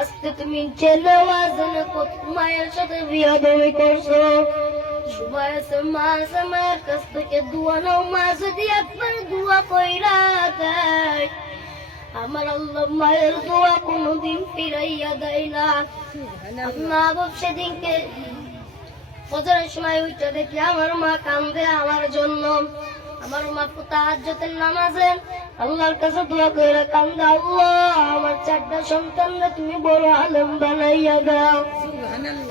আজকে তুমি ছেলে ওয়াজনে কত মায়ের সাথে বিয়াদবি করছো। সবাই আছে মা আছে, মায়ের কাছ থেকে দোয়া নাও। মা যদি একবার দোয়া কইরা দেয়, আমার আল্লাহ মায়ের দোয়া কোনোদিন ফিরাইয়া দেয় না। মা বাপ সেদিনকে ফজরের সময় উঠে দেখি আমার মা কান্দে আমার জন্য। আমার মা তাহাজ্জুদের নামাজে আল্লাহর কাছে দোয়া করে কান্দে, আল্লাহ আমার 4টা সন্তানকে তুমি বড় আলেম বানাইয়া দাও।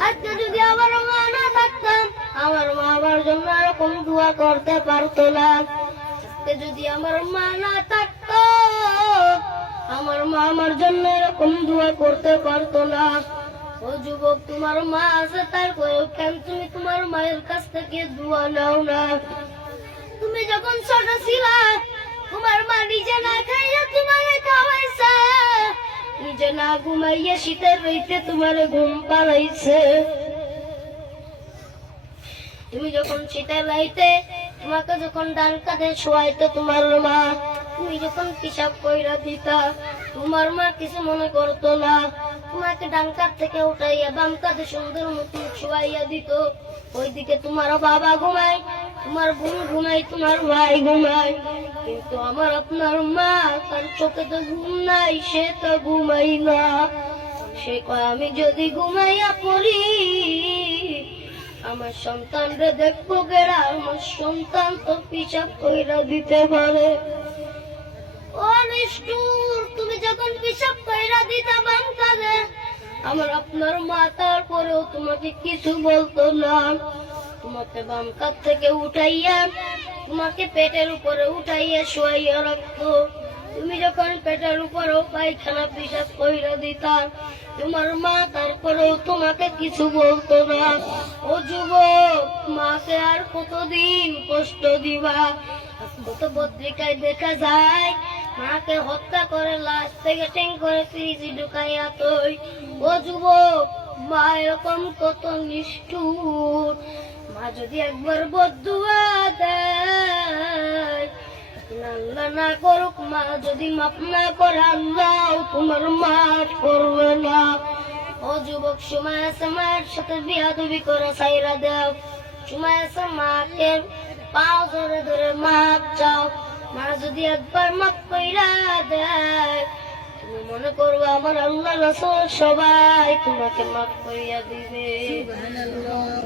আজকে যদি আমার মা না থাকতাম, আমার মা আমার জন্য এরকম দোয়া করতে পারতো না। আজকে যদি আমার মা না থাকতো, আমার মা আমার জন্য এরকম দোয়া করতে পারতো না। ও যুবক, তোমার মা আছে, তারপরেও কেন তুমি তোমার মায়ের কাছ থেকে দোয়া নাও না? তুমি যখন ছোট ছিলা, তোমার মা নিজে না খাইয়া তোমারে খাওয়াইছে, নিজে না ঘুমাইয়া শীতের রাইতে তোমারে ঘুম পাড়াইছে। তুমি যখন শীতের রাইতে তোমাকে যখন ডান কাঁধে শোয়াইতো তোমার মা, তুমি যখন পিশাব কইরা দিতা, তোমার মা কিছু মনে করতো না। তোমাকে ডান কাঁধ থেকে উঠাইয়া বাম কাঁধে সুন্দর মতো শোয়াইয়া দিত। ওইদিকে তোমার বাবা ঘুমায়, তোমার বোন ঘুমায়, তোমার ভাই ঘুমায়। কিন্তু আমার আপনার মা, তার চোখে তো ঘুম নাই, সে তো ঘুমাই না। সে কয় আমি যদি ঘুমাইয়া পড়ি, আমার সন্তানরে দেখবো গেরা, আমার সন্তান তো পিশাব কইরা দিতে পারে। ও নিষ্ঠুর, তুমি যখন পিশাব কইরা দিতা বাম কাঁধে, আমার আপনার মা তারপরেও তোমাকে কিছু বলতো না। তোমাকে বাম কাঁধ থেকে উঠাইয়া তোমাকে পেটের উপরে উঠাইয়া শোয়াইয়া রাখতো। তুমি যখন পেটের উপরেও পায়খানা পিশাব কইরা দিতা, তোমার মা তারপরেও তোমাকে কিছু বলতো না। ও যুবক, মাকে আর কতদিন কষ্ট দিবা? কত পত্রিকায় দেখা যায় মাকে হত্যা করে লাশ থেকে টেং করে ফ্রিজে ঢুকাইয়া তোই। ও যুবক, মা এরকম কত নিষ্ঠুর। মা যদি একবার বদদুয়া দেয়, আল্লাহ না করুক, মা যদি মাফ না করে, আল্লাহ তোমার মাফ করবে না। ও যুবক, সময় আছে মায়ের সাথে বিয়াদবি করে ছাইরা দাও। সময় আছে মাকে পাও ধরে ধরে মাপ চাও। মা যদি একবার মাফ কইরা দেয়, তুমি মনে করবে আমার আল্লাহ রাসূল সবাই তোমাকে মাফ করিয়া দিবে।